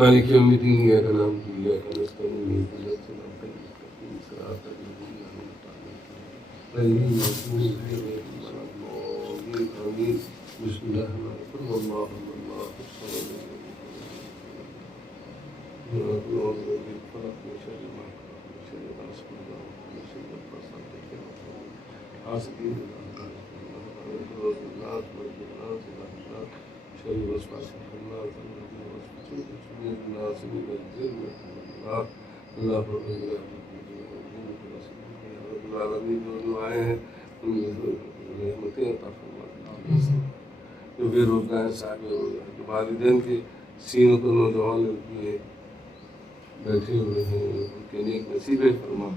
مالك يوم الدين إياك نعبد وإياك نستعين اهدنا الصراط المستقيم صراط الذين أنعمت عليهم غير المغضوب عليهم ولا الضالين آمين بسم الله الرحمن الرحيم قل هو الله الصمد نعوذ بالفلق من شر ما خلق من شر غاسق إذا وقب من شر النفاثات في العقد حاسد إذا حسد من شر الوسواس الخناس الذي يوسوس في صدور الناس من الجنة والنار اللهم صل على رب العالمین جو دعائیں ہیں ان میں رحمتیں عطا فرما جو بے روزگار ہیں صاحب روزگار جو والدین کے سینوں کو نوجوان لڑکیے بیٹھے ہوئے ہیں ان کے نیک نصیبیں فرما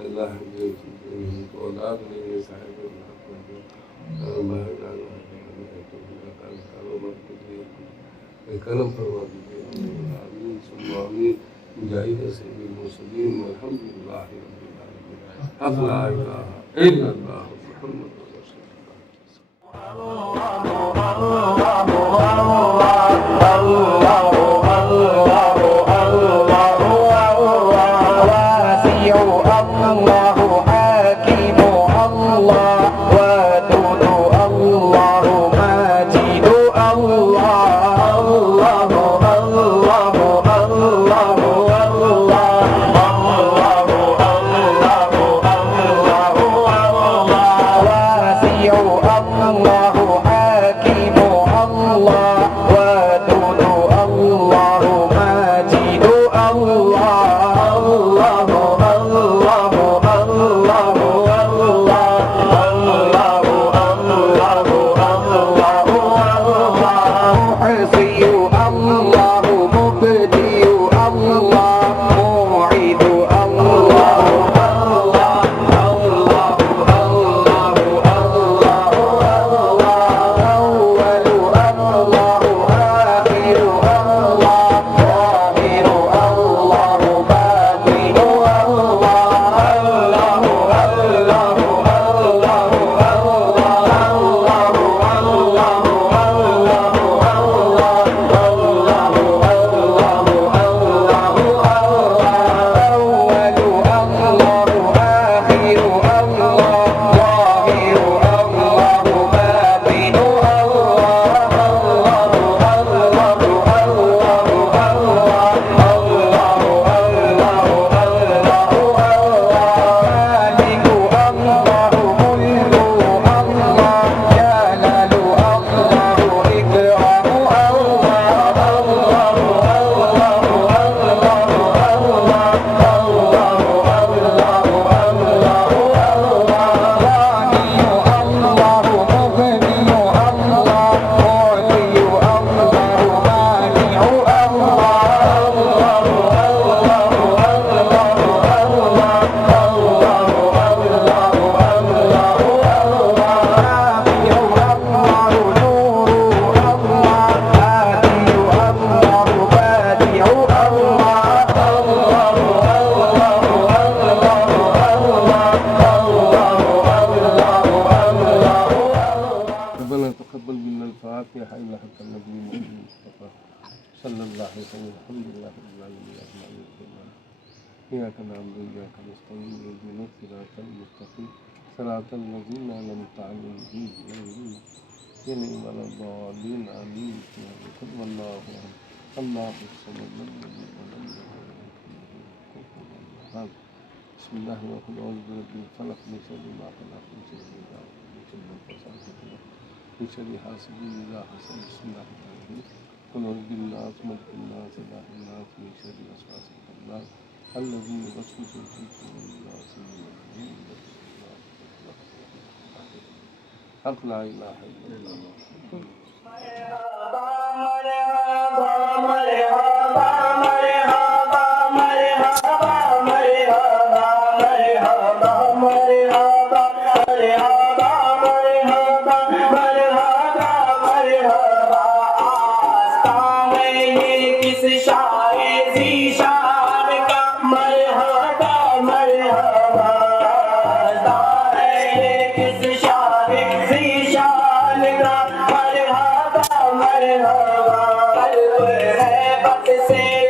اللہ جو ان کو اولاد نہیں ہے صاحب اولاد کو باہر جانا ہے تو کاروبار کے لیے کرم فرما دیجیے آمین ثم آمین مجاہد سید المرسلین والحمد للہ رب العالمین حق لا الہ الا اللہ محمد بسم الله الرحمن الرحيم فلق من شر ما خلق من شر النفاثات من شر حاسد إذا حسد بسم الله الرحمن الرحيم قل أعوذ بالناس ملك الناس إله الناس من شر الوسواس الخناس الذي يوسوس في صدور الناس من الجنة والنار حق لا إله إلا الله سے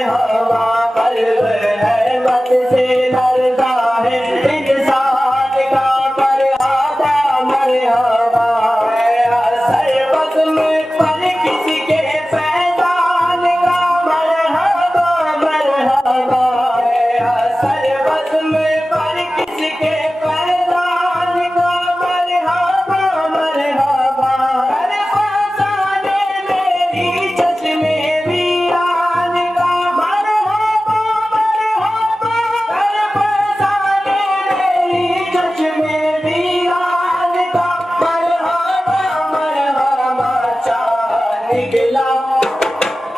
مرحبا قلب احمد سے لرزا ہے انسان کا مرحبا مرحبا سربت میں پر کسی کے فیضان کا مرحبا مرحبا سربت میں پر کسی کے فیضان کا مرحبا مرحبا ہر فسانے میری چشمے ویران کا مرحبا مرحبا ہر فسانے میری چشمے ویران کا مرحبا مرحبا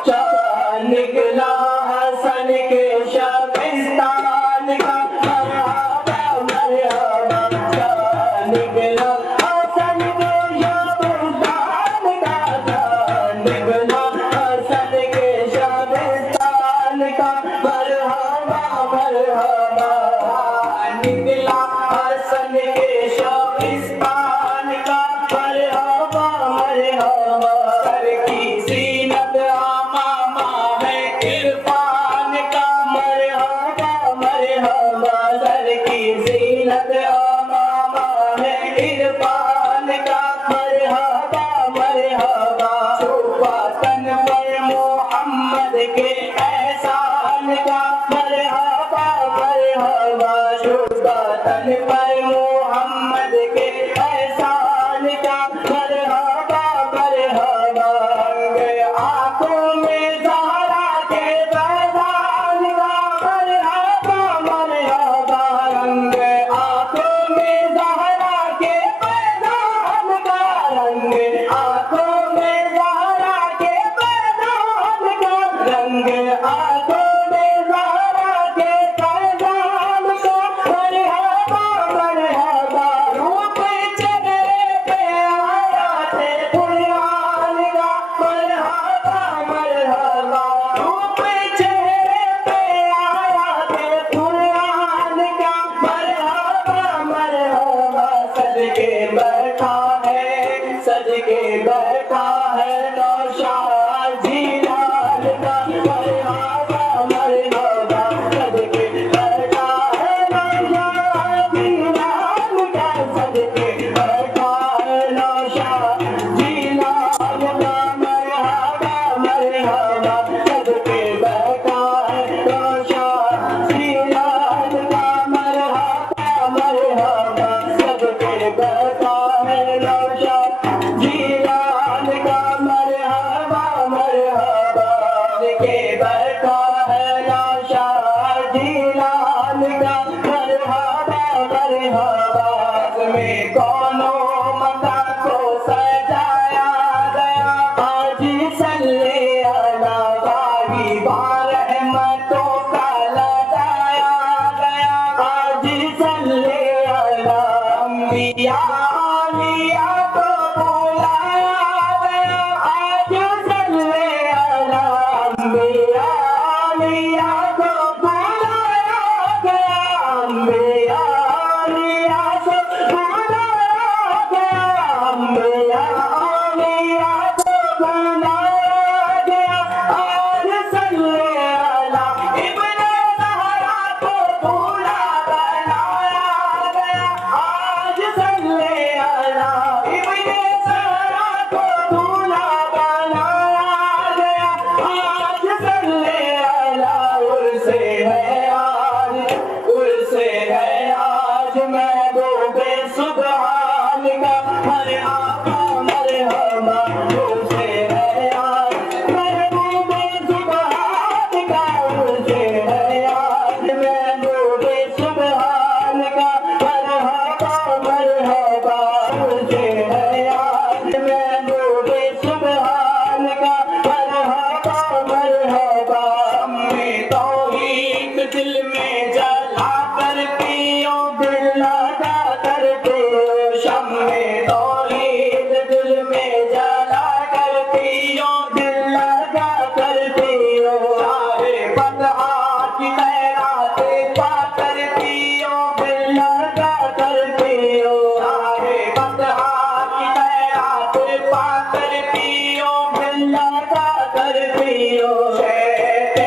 چاند نکلا حسن کے شبستان کا مرحبا مرحبا چاند نکلا حسن کے شبستان کا چاند نکلا حسن کے شبستان کا مرحبا مرحبا نکلا حسن کے شبستان کا مرحبا مرحبا سر کی زینت امامہ ہے عرفان کا مرحبا مرحبا سر کی زینت امامہ ہے عرفان کا مرحبا مرحبا شوبہ تن پر محمد کے احسان کا مرحبا مرحبا شوبہ تن پر محمد کے احسان کا مرحبا مرحبا آنکھوں میں زہرا کے فیضان کا مرحبا مرحبا رنگ آنکھوں میں زہرا کے فیضان کا رنگ آنکھوں میں زہرا کے فیضان کا رنگ آنکھوں میں زہرا کے فیضان کا مرحبا مرحبا روپ چہرے پہ آیا تھے قرآن کا مرحبا مرحبا روپ چہرے پہ آیا تھے قرآن کا مرحبا مرحبا صدقے بیٹھا ہے نوشاد جیلان کا مرحبا مرحبا صدقے بیٹھا ہے نوشاد جیلان کا صدقے بیٹھا ہے نوشاد جیلان کا مرحبا مرحبا صدقے بیٹھا ہے نوشاد جیلان کا مرحبا مرحبا صدقے بیٹھا ہے نوشاد جیلان کا مرحبا مرحبا صدقے بیٹھا ہے نوشاد جیلان کا مرحبا مرحبا میں کونوں مکان کو سجایا گیا آج صلی علی غالب رحمتوں کا لگایا گیا آج صلی علی انبیاء اولیاء کو بلایا گیا آج صلی علی انبیاء اولیاء کو بلایا گیا انبیاء اولیاء کو بلایا گیا انبیاء اولیاء کو بلایا گیا آج صلی علی ابن زہرا کو دولہا بنایا گیا آج صلی علی ابن زہرا کو دولہا بنایا گیا آج صلی علی عرس ہے آج محبوب سبحان کا مرحبا مرحبا عرس ہے آج محبوب سبحان کا عرس ہے آج محبوب سبحان کا مرحبا مرحبا عرس ہے آج محبوب سبحان کا مرحبا مرحبا میں توحید دل میں جلا کر پیو دل لگا کر پیو شمع توحید دل میں جلا کر پیو دل لگا کر پیو شاہ بدعا کی خیرات پا کر پیو دل لگا کر پیو شاہ بدعا کی خیرات پا کر پیو دل لگا کر پیو شیخ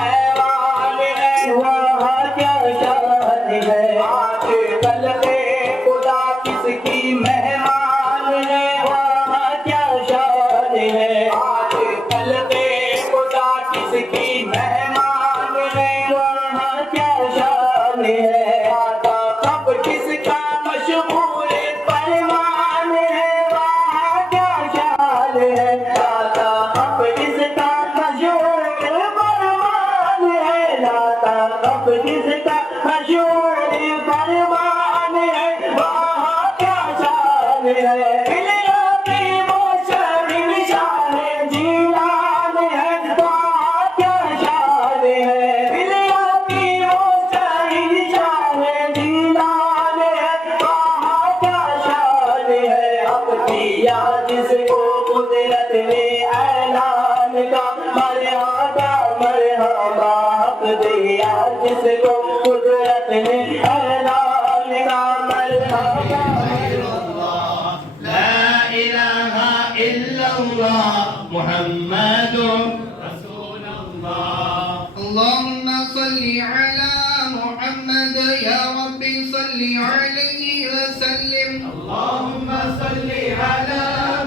ایوان ہے وہاں کیا شان ہے آج کل خدا کس کی مہمان ہے وہاں کیا شان ہے آج کل خدا کس کی مہمان ہے وہاں کیا شان ہے آتا کب کس کا مشہور فرمان ہے وہاں کیا شان ہے آتا کب کس کا مشہور فرمان ہے لاتا کب کس کا مشہور فرمان ہے وہاں کیا شان ہے جس کو قدرت نے اعلان کا مرحبا مرحبا حق دیا جس کو قدرت نے اعلان کا مرحبا لا إله إلا الله محمد رسول الله. اللهم صل على محمد يا رب صل عليه وسلم. اللهم صل على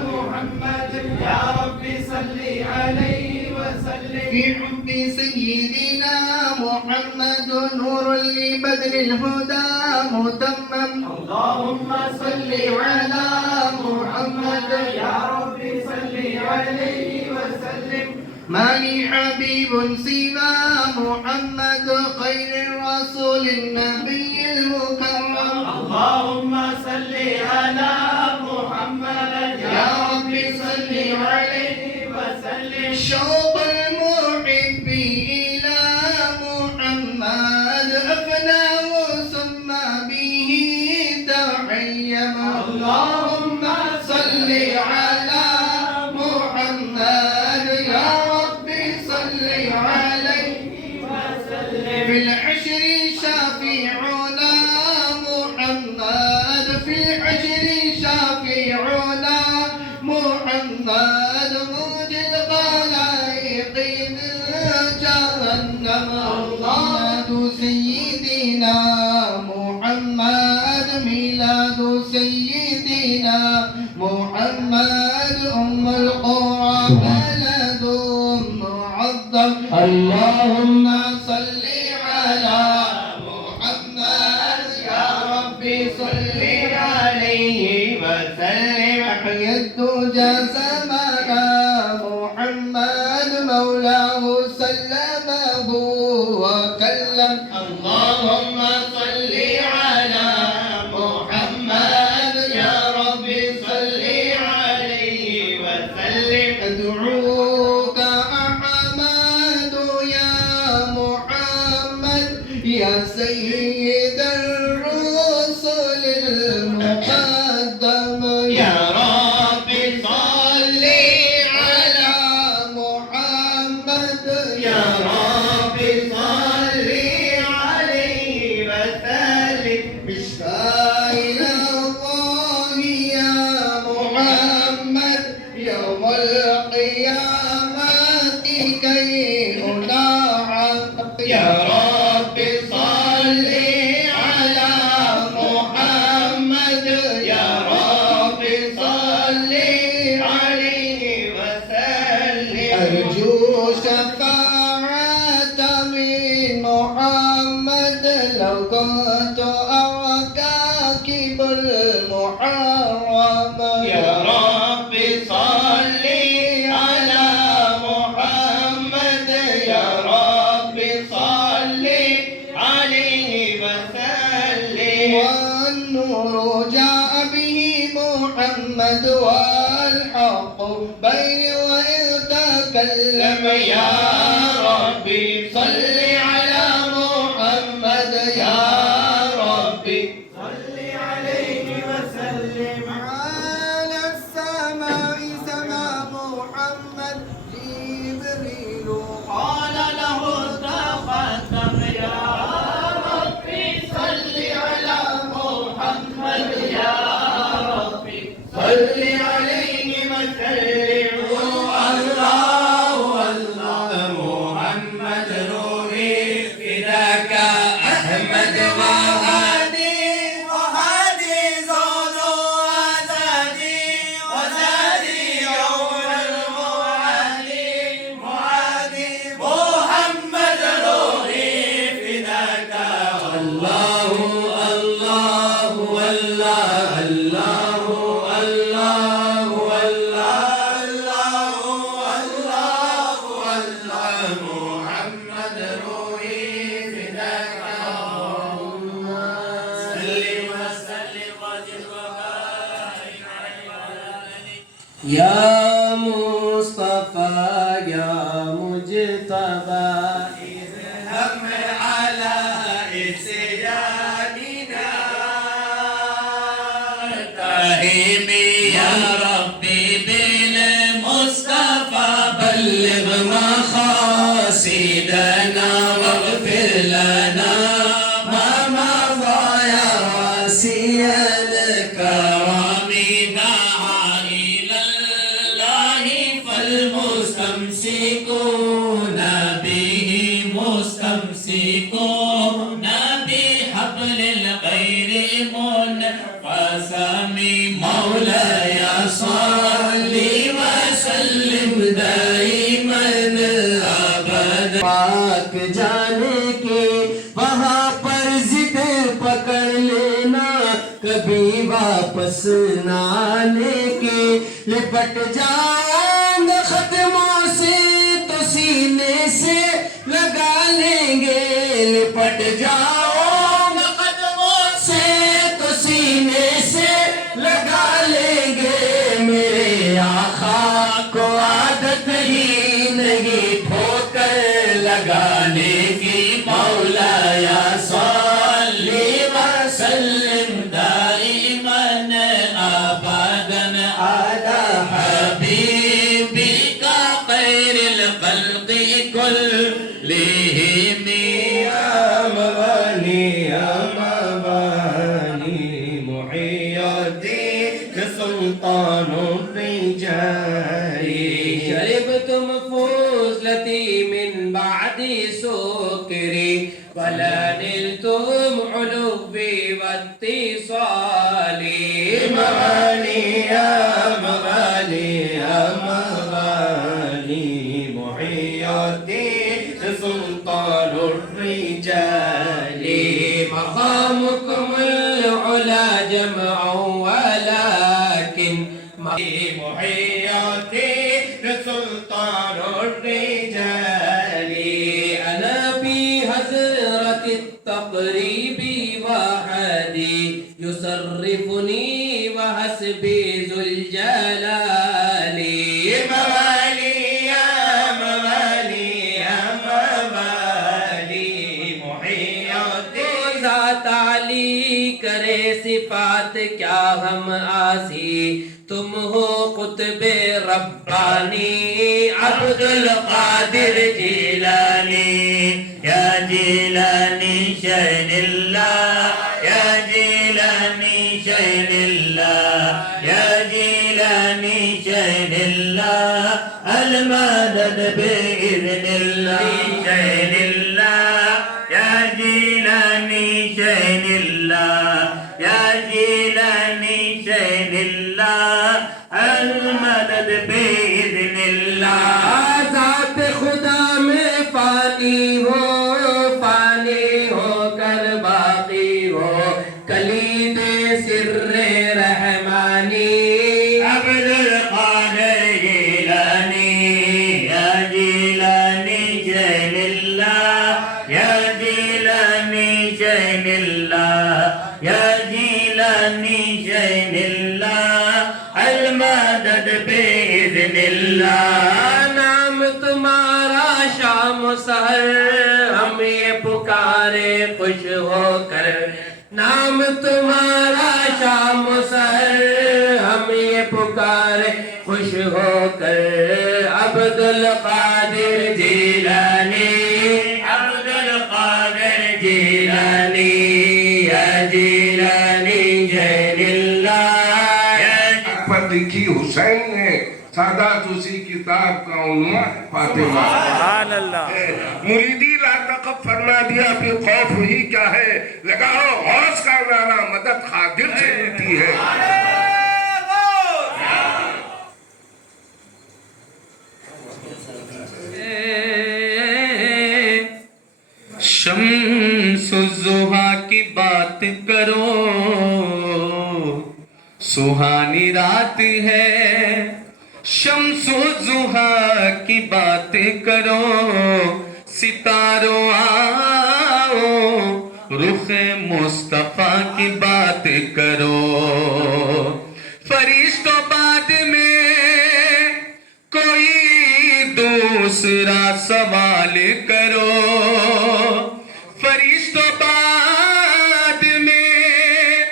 محمد يا رب صل عليه وسلم. في حب سيدنا محمد نور لبدر الهدى متمم. اللهم صل على محمد يا رب صل عليه وسلم. ما لي حبيب سوى محمد خير الرسول النبي المكرم. اللهم صل على محمد يا رب صل عليه وسلم. شوق المحب إلى محمد أفناه ثم به تحيم. اللهم صل على محمد يا رب صل عليه وسلم. في الحشر شافعنا محمد في الحشر شافعنا محمد موج الخلائق من جهنم. ميلاد سيدنا محمد ميلاد سيدنا محمد أم القرى بلد معظم. اللهم صل على محمد يا رب صل عليه وسلم. أحيا الدجى زمانا محمد مولاه سلمه وكلم. اللهم صل على محمد يا رب صل عليه وسلم. أدعوك أحمد يا محمد يا سيد الرسل المقدم. يا رب صل على محمد يا رب صل عليه وسلم. بشفاء الله يا محمد يوم القيامة كي أنعم. يا رب صل على محمد يا رب صل عليه وسلم. أرجو شفاعة من محمد لو كنت أركاكب المحرم. يا رب صل على محمد يا رب صل عليه وسلم. والنور جاء به محمد والحق بين وإذ تكلم. يا ربي صل على محمد يا ربي صل عليه وسلم. على السماء سماء محمد جبريل قال له تقدم. يا ربي صل على محمد يا ربي صل عليه وسلم. الله الله یا مصطفیٰ یا مجتبی ارحم علی اسیاننا تہمی یا ربی بالمصطفیٰ بلغ مقاصدنا واغفر لنا ما مضى يا واسع الكرم دعا إلى الله فالمستمسكون به مستمسكون بحبل الغير منقسم مولاي صل وسلم دائما ابدا پاک جانے کے وہاں پر ضد پکڑ لینا کبھی واپس نہ آنے کے لپٹ جاؤں گا ختموں سے تو سینے سے لگا لیں گے لپٹ جاؤں گا ختموں سے تو سینے سے لگا لیں گے میرے آقا کو عادت ہی نہیں ٹھوکر لگانے کی مولاي صل وسلم دائما ابدا على حبيبك خير الخلق كلهم يا موالي يا موالي محي الدين سلطان الرجال شربتم فوزلتي من بعد سكري ولا نلتم علوي واتصالي موالي يا موالي يا موالي محي الدين سلطان الرجال مقامكم العلا جمع ولكن محي الدين سلطان الرجال أنا في حضرة التقريب وحدي يصرفني وحسبي ذو الجلال موالي يا موالي يا موالي محي الدين ذات علی کرے صفات کیا ہم آسی تم ہو قطب ربانی عبد القادر جیلانی یا جیلانی شین اللہ یا جیلانی شین اللہ یا جیلانی شین اللہ المدد بإذن اللہ شین اللہ یا جیلانی شین اللہ یا جیلانی شین اللہ المدد بإذن اللہ ذات خدا میں فانی ہو کر باقی ہو کلید سر رحمانی عبد القادر جیلانی یا جیلانی شین اللہ یا جیلانی شین اللہ یا جیلانی شین اللہ المدد بإذن اللہ نام تمہارا شام و سحر ہم یہ پکارے خوش ہو کر نام تمہارا شام و سحر ہم یہ پکارے خوش ہو کر عبد القادر جیلانی عبد القادر جیلانی یا جیلانی جین اللہ پر لکھی حسین نے سادات اسی کتاب کا عنوان فاطمہ سبحان اللہ مریدی لا تقف فرما دیا پھر خوف ہی کیا ہے لگاؤ غوث کا نعرہ مدد خادر سے ملتی ہے شمس الضحیٰ کی بات کرو سہانی رات ہے شمس الضحیٰ کی بات کرو ستاروں آؤ رخ مصطفیٰ کی بات کرو فرشتوں بعد میں دوسرا سوال کرو، فرشتوں بعد میں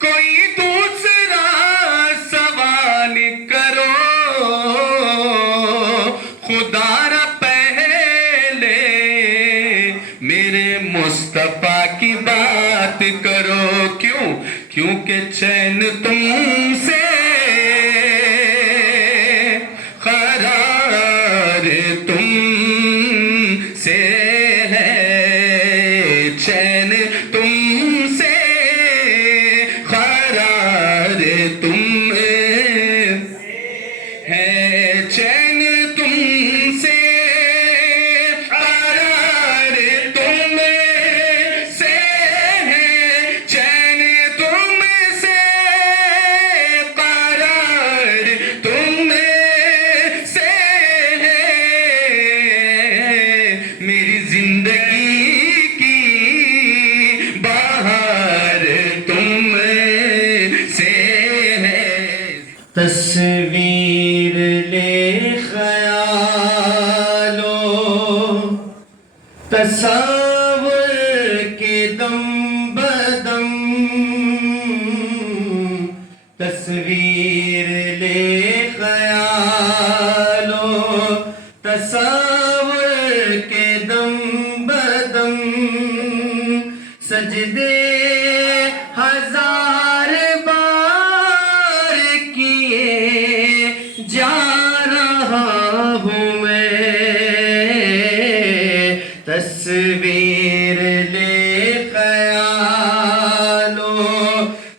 کوئی دوسرا سوال کرو، خدا را پہلے میرے مصطفیٰ کی بات کرو، کیونکہ چین تم سے قرار تم سے ہے، چین تم سے قرار تم ہے، چین تم سے قرار تم سے ہے، چین تم سے قرار تم سے ہے، میری زندگی کی بہار تم سے ہے، تصویر لے خیالو تصور کے دم بدم، تصویر لے خیالو تصور کے دم بدم، سجدے ہزار بار کیے جا رہا ہوں میں، تصویر لے خیالو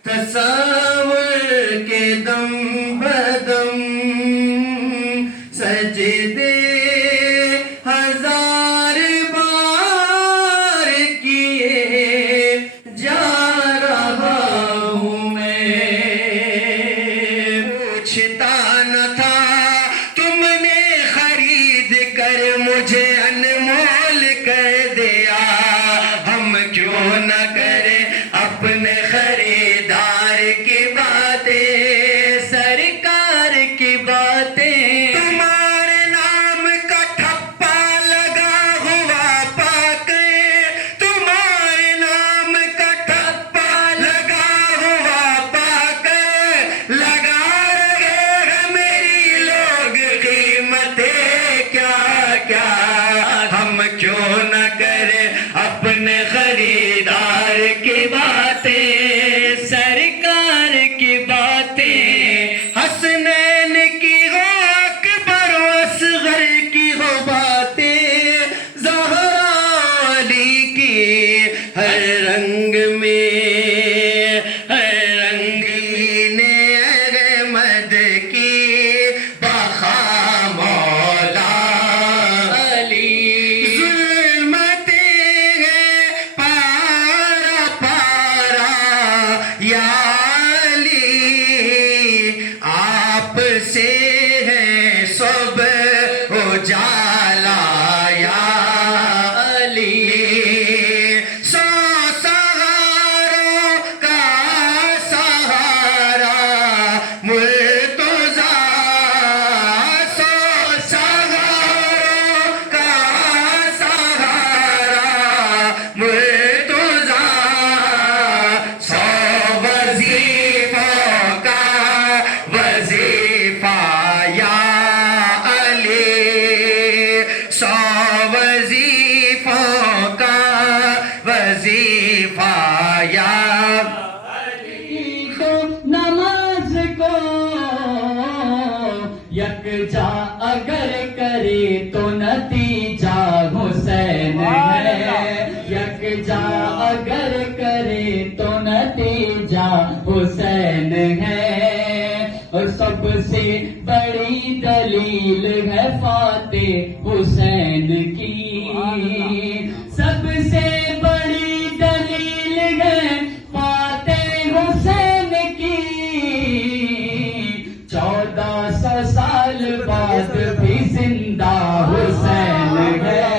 تصور کے دم بدم، سجدے ہزار بار کیے جا رہا ہوں میں، پوچھتا نہ تھا تم نے خرید کر مجھے انمول کر دیا، ہم کیوں نہ کریں اپنے خریدار کی باتیں، سرکار کی باتیں، تمہارے نام کا ٹھپا لگا ہوا پا کے، تمہارے نام کا ٹھپا لگا ہوا پا کے، لگا رہے ہیں میری لوگ قیمتیں کیا کیا، ہم کیوں نہ کریں اپنے خریدار کی باتیں، سرکار کی باتیں، حسنین کی ہو اکبر و اصغر کی ہو باتیں، زہرا علی کی ہر رنگ میں، ہر رنگین احمد کی بخا مولا علی، ظلمتیں ہیں پارا پارا یا علی، آپ سے ہے صبح اجالا یا علی، سو سہاروں کا سہارا مرتضیٰ، سو سہاروں کا سہارا مرتضیٰ، سو وظیفوں کا وظیفہ یا علی، سو وظیفوں کا وظیفہ یا علی، نماز کو یکجا اگر کرے تو نتیجہ حسین ہے، یکجا اگر کرے تو نتیجہ حسین ہے، اور سب سے بڑی دلیل ہے فاتح حسین کی، سب سے بڑی دلیل ہے فاتح حسین کی، 1400 سال بعد بھی زندہ حسین ہے،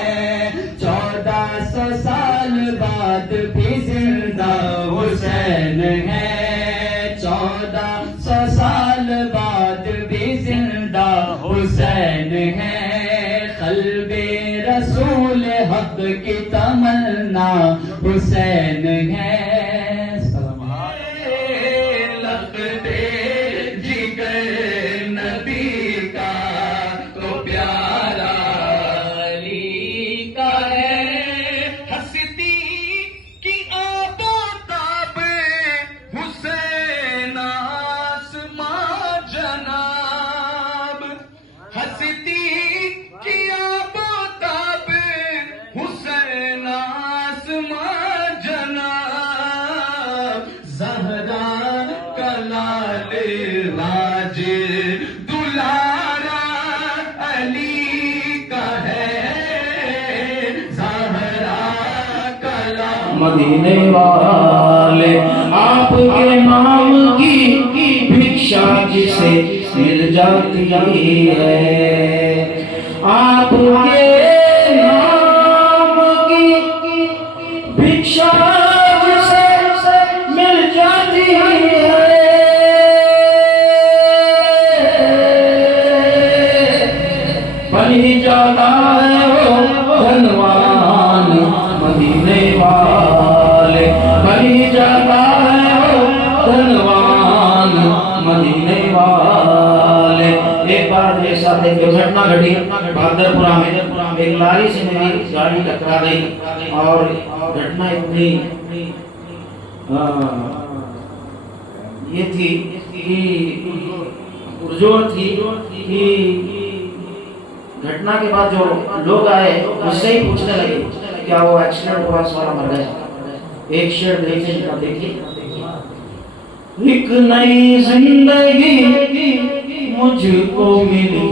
1400 سال بعد بھی زندہ حسین ہے، 1400 سال بعد بھی زندہ حسین ہے، کی تمنا حسین ہے لقب جگر نبی کا تو پیارا علی کا ہے ہستی کی آب و تاب حسین آسماں جناب ہستی کی آب و تاب حسین آسماں جناب زہرا کلال راج دلارا علی کا ہے زہرا کلال مدینے والے آپ کے نام کی بھکشا جسے مل جاتی ہے آپ کے نام کی بھکشا جسے مل جاتی ہے بنی جاتا ہے وہ دھنوان مدینے والے بنی جاتا ہے وہ دھنوان مدینے والے ایک بار میرے ساتھ ایک گھٹنا گھٹی بہادرپورہ میں ایک لاری سے میری گاڑی ٹکرا گئی اور گھٹنا اتنی یہ تھی کہ پرجوڑ تھی کہ گھٹنا کے بعد جو لوگ آئے مجھ سے ہی پوچھنے لگے کیا وہ ایکسیڈنٹ ہوا اس والا مر گیا ایک شعر دیکھیں جناب دیکھیے ایک نئی زندگی مجھ کو ملی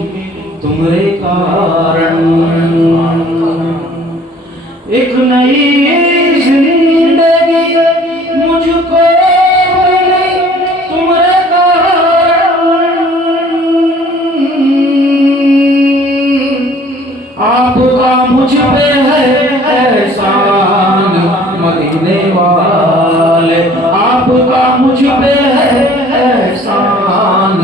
تمہارے کارن ایک نئی زندگی مجھ کو ملی تمہارے کارن آپ کا مجھ پہ ہے احسان مدینے والے آپ کا مجھ پہ ہے احسان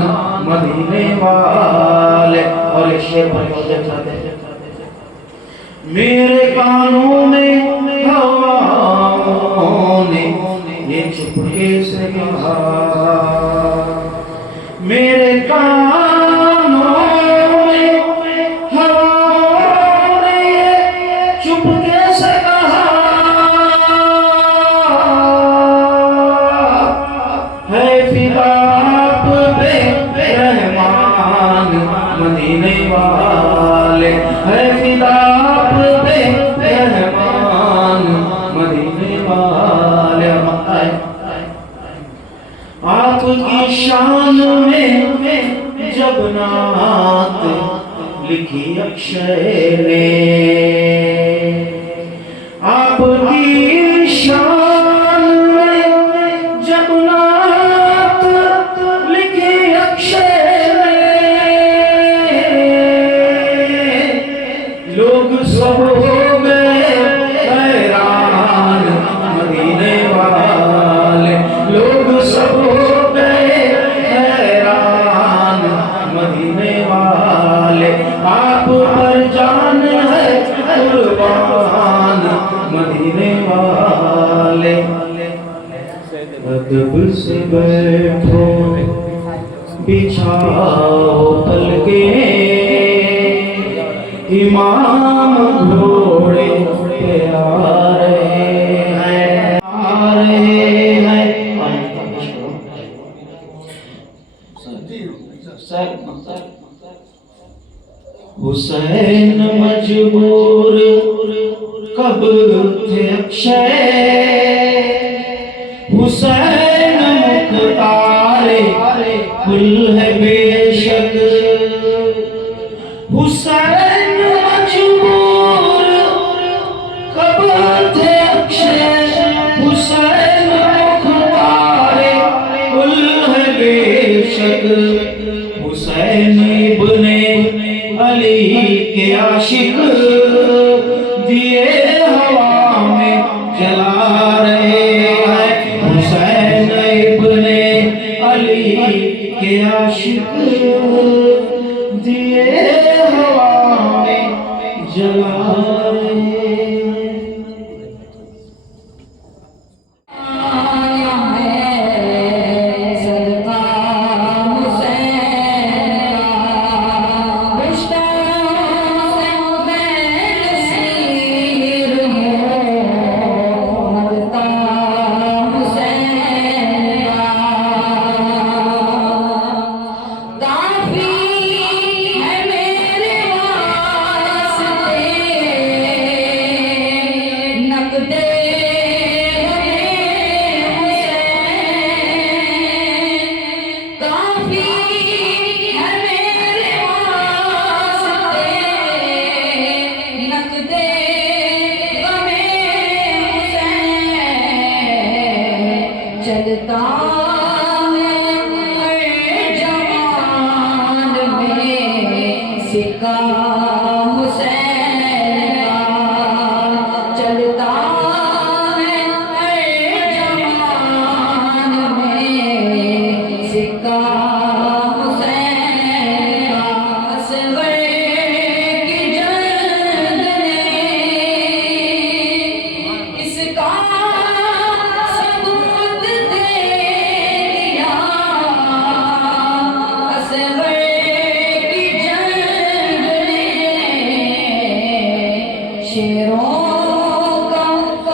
مدینے والے اور ایک شعر پڑھتے چاہتے ہیں میرے کانوں میں ہواؤں نے یہ چپکے سے کہا میرے کانوں میں ہواؤں نے یہ چپکے سے کہا ہے فدا آپ پہ رحمان مدینے والے ہے فدا آپ پہ رحمان مدینے والے آپ کی شان میں جب نعت لکھی اکشے نے آپ کی شان میں جب نعت لکھی اکشے نے لوگ سب ہو گئے حیران مدینے والے لوگ سب ہو گئے حیران مدینے والے آپ پر جان ہے قربان مدینے والے ادب سے بیٹھو بچھاؤ پلکیں امام گھوڑے پہ آ رہے ہیں آ رہے ہیں حسین مجبور کب تھے اکشے حسین مختار کل ہے بے شک حسین مجبور کب تھے اکشے حسین مختار کل ہے بے شک حسین ابن علی کے عاشق دیے ہوا میں جلا رہے ہیں حسین ابن علی کے عاشق دیے ہوا میں جلا رہے ہیں چلتا ہے جوان میں سکہ حسین کا، چلتا ہے جوان میں سکہ حسین کا، اصغر کی جنگ نے اس کا ثبوت دے دیا، اصغر کی جنگ نے شیروں کا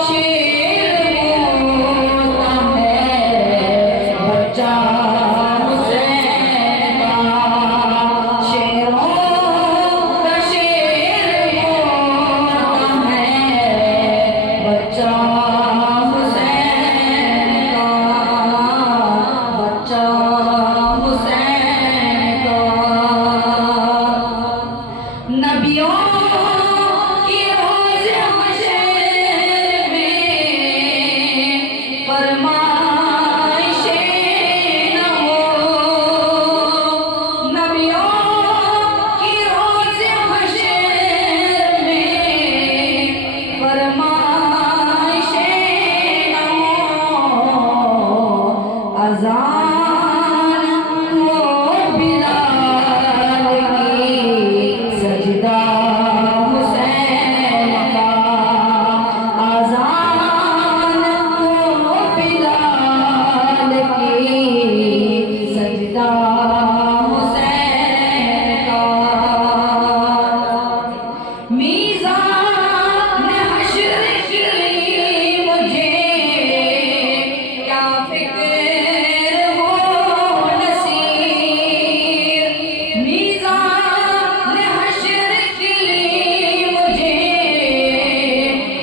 شیر ہوتا ہے بچہ حسین کا، شیروں کا شیر ہوتا ہے بچہ حسین کا، بچہ حسین کا۔ نبیوں کی روز حشر میں فرمائشیں نہ ہو، نبیوں کی روز حشر میں فرمائشیں نہ ہو، اذان ہو بلال کی سجدہ حسین کا، اذان ہو بلال کی سجدہ حسین کا۔ میزان حشر کی مجھے کیا فکر ہو نصیر، میزان حشر کی مجھے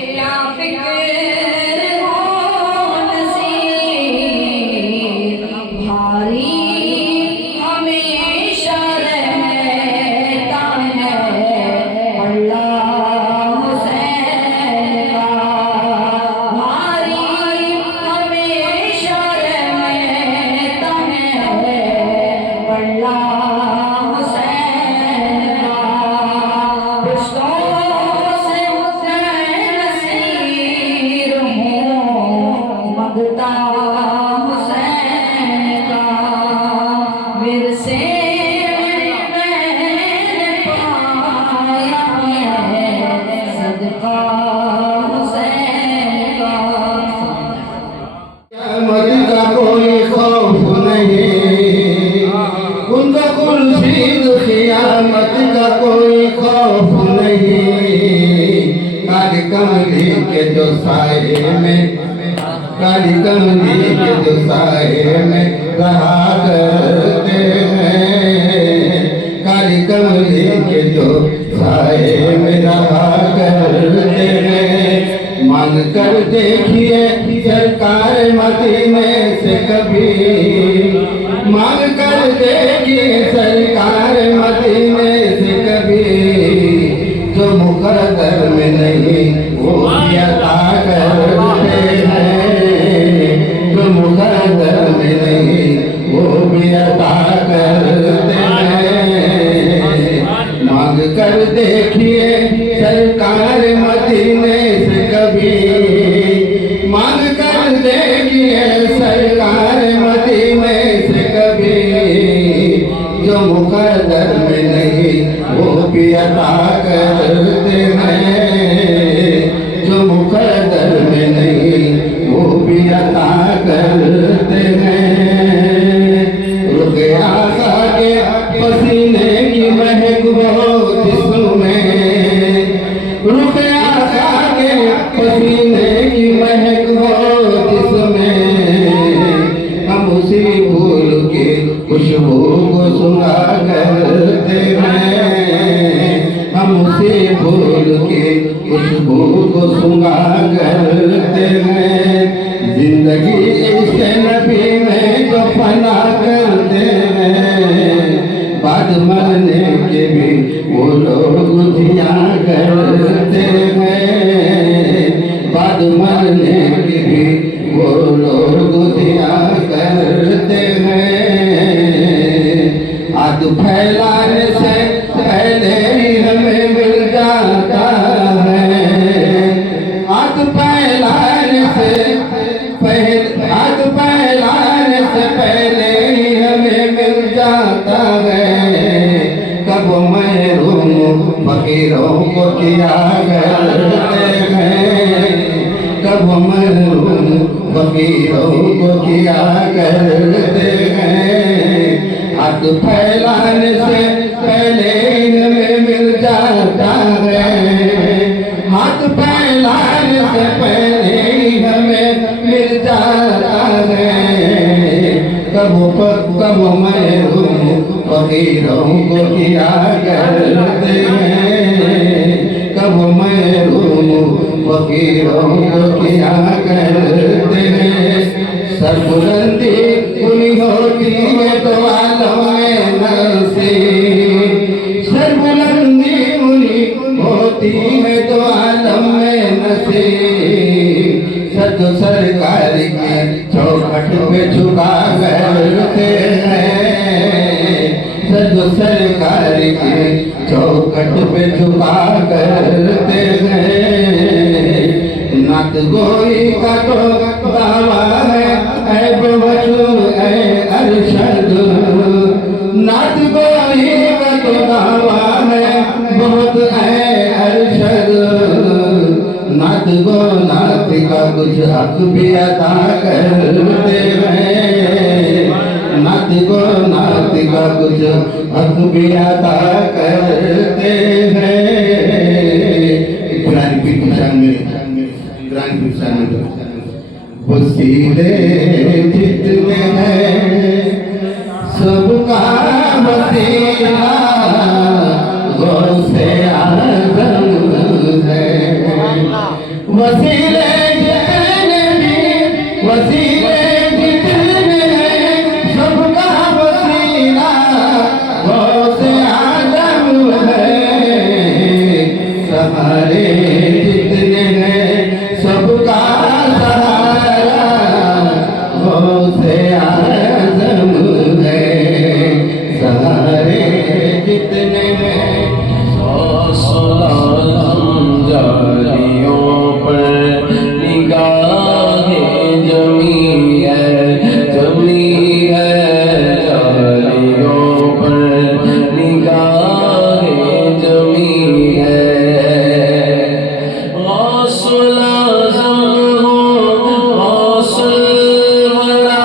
کیا فکر ہو نصیر، بھاری ہمیشہ رہتا ہے پلہ حسین کا، بھاری ہمیشہ رہتا ہے پلہ حسین کا، پشتوں سے نصیر ہوں مگتا حسین کا، ورثے میں پایا ہے صدقہ حسین کا۔ قیامت کا کوئی خوف نہیں، ان کا خورشید قیامت کا کوئی خوف نہیں، کالی کملی کے جو سائے میں، کالی کملی کے جو سائے میں رہا کرتے ہیں، کالی کملی کے جو سائے میں رہا کرتے ہیں، مانگ کر دیکھیے سرکار مدینے سے کبھی، مانگ کر دیکھیے سرکار مدینے سے کبھی، جو مقدر میں نہیں وہ بھی عطا کرتے ہیں، جو مقدر میں نہیں وہ بھی عطا کرتے ہیں، مانگ کر دیکھیے سرکار مدینے سے کبھی، مانگ کر دیکھیے سرکار مدینے سے کبھی، جو مقدر میں نہیں وہ بھی عطا کرتے ہیں، جو مقدر میں نہیں وہ بھی عطا کرتے ہیں، رخ آقا کے پسینے کی مہک بہت جسم میں، رخ آقا کے پسینے کی مہک بہت جسم میں، ہم اسی پھول کی خوشبو کو سنگا کرتے ہیں، ہم اسی پھول کی خوشبو کو سنگا کرتے ہیں، زندگی اس نبی میں جو فنا کرتے ہیں، بعد مرنے کے بھی وہ لوگ دیا کرتے ہیں، بعد مرنے کے بھی وہ لوگ دیا پھیلانے سے پہلے ہی ہمیں مل جاتا ہے ہاتھ پھیلانے سے پہلے ہی ہمیں مل جاتا ہے کب محروم فقیروں کو کیا کرتے ہیں کب محروم فقیروں کو کیا کرتے ہیں ہاتھ پھیلانے سے پہلے ہی ہمیں مل جاتا ہے ہاتھ پھیلانے سے پہلے ہی ہمیں مل جاتا ہے کب محروم فقیروں کو کیا کرتے ہیں کب محروم فقیروں کو کیا کرتے ہیں سربلندی انہی ہوتی ہے تو عالم میں نصیب سربلندی انہی ہوتی ہے تو عالم میں نصیب سد سرکار کی چوکھٹ پہ جھکا کرتے ہیں سد سرکار کی چوکھٹ پہ جھکا کرتے ہیں نعت گوئی کا تو دعویٰ ہے اے بوجو اے ارشد نعت گوئی کا تو دعویٰ ہے بہت اے ارشد نعت گو نعت کا کچھ حق بھی عطا کرتے ہیں نعت گو نعت کا کچھ حق بھی عطا کرتے ہیں قرآن پیر کی شان میں وسیلے جتنے ہیں سب کا وسیلہ غوث اعظم ہے وسیلے جتنے ہیں سب کا وسیلہ غوث اعظم ہے سہارے جتنے ہیں سب کا سہارا غوث اعظم ہے سہارے جتنے ہیں جالیوں پر نگاہ جمی ہے جالیوں پر نگاہ جمی ہے غوث العظم غوث الورا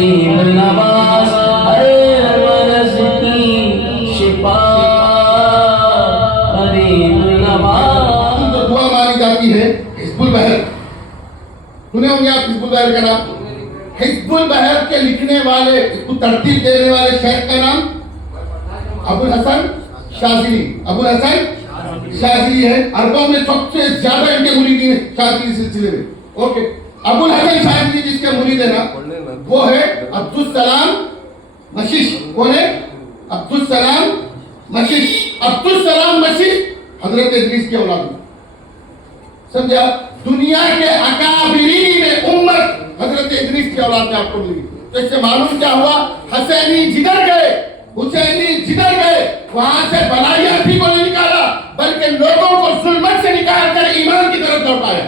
غریب نواز ہر مرض کی شفا غریب نواز. جو دعا مانی جاتی ہے حزب البحر، سنے ہوں گے آپ حزب البحر کا نام؟ حزب البحر کے لکھنے والے، اس کو ترتیب دینے والے شیخ کا نام ابو الحسن شاذلی. ابو الحسن شاذلی ہے. عربوں میں سب سے زیادہ ان کے مریدین ہیں شاذلی سلسلے میں. اوکے، ابو الحسن شاذلی جس کے مرید ہے نا، وہ ہے عبدالسلام مشیش. کون ہے؟ عبدالسلام مشیش. عبدالسلام مشیش حضرت ادریس کی اولاد ہے. سمجھا؟ دنیا کے اکابرین امت حضرت ادریس کی اولاد میں آپ کو ملی. تو اس سے معلوم کیا ہوا؟ حسینی جدھر گئے، حسینی جدھر گئے، وہاں سے بلائیاتی کو نہیں نکالا بلکہ لوگوں کو ظلمت سے نکال کر ایمان کی طرف لوٹایا.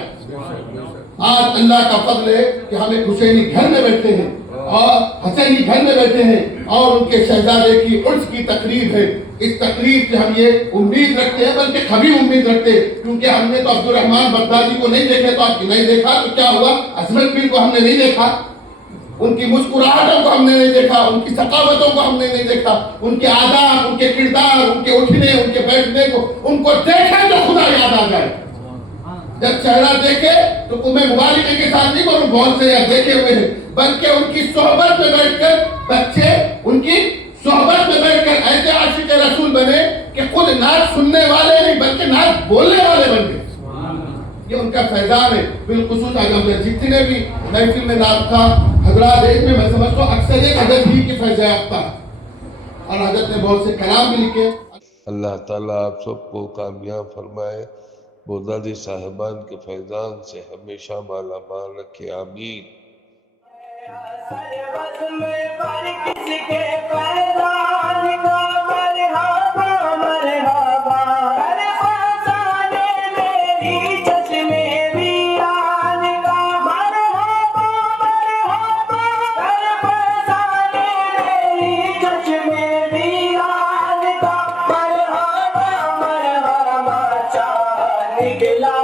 آج اللہ کا فضل ہے کہ ہم ایک حسینی گھر میں بیٹھے ہیں اور حسینی گھر میں بیٹھے ہیں اور ان کے شہزادے کی عرس کی تقریب ہے. اس تقریب سے ہم یہ امید رکھتے ہیں، بلکہ کبھی امید رکھتے ہیں، کیونکہ ہم نے تو عبد الرحمن بغدادی کو نہیں دیکھے. تو آپ نہیں دیکھا تو کیا ہوا؟ عظمت پیر کو ہم نے نہیں دیکھا، ان کی مسکراہٹوں کو ہم نے نہیں دیکھا، ان کی ثقافتوں کو ہم نے نہیں دیکھا، ان کے آداب، ان کے کردار، ان کے اٹھنے، ان کے بیٹھنے کو، ان کو دیکھیں تو خدا یاد آ جائے. جب چہرہ دیکھے تو انہیں مبارکے کے ساتھ نہیں بولوں بہت سے یا دیکھے ہوئے ہیں، بلکہ ان کی صحبت میں بیٹھ کر بچے ان کی صحبت میں بیٹھ کر ایسے عاشق رسول بنے کہ خود نعت سننے والے نہیں بلکہ نعت بولنے والے بن گئے. یہ ان کا فیضان ہے. بالخصوص آج ہم نے جتنے بھی محفل میں نعت کا حضرات ایک میں سمجھتا ہوں اکثر ایک حضرت ہی کی فیض یافتہ اور حضرت نے بہت سے کلام بھی لکھے. اللہ تعالیٰ آپ سب کو کامیاب فرمائے، بغدادی صاحبان کے فیضان سے ہمیشہ مالا مال رکھے. آمین. سربت میں پر کس کے فیضان کا مرحبا مرحبا، ہر خزانے میری چشمے ویران کا مرحبا مرحبا، ہر خزانے میری چشمے ویران کا مرحبا مرحبا. چاند نکلا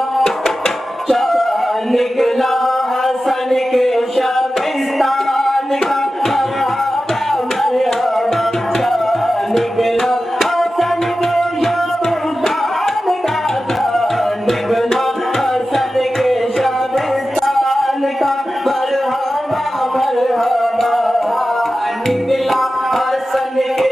چاند نکلا حسن کے شبستان کا مرحبا مرحبا. چاند نکلا حسن کے شبستان کا، چاند نکلا حسن کے شبستان کا مرحبا مرحبا. نکلا حسن کے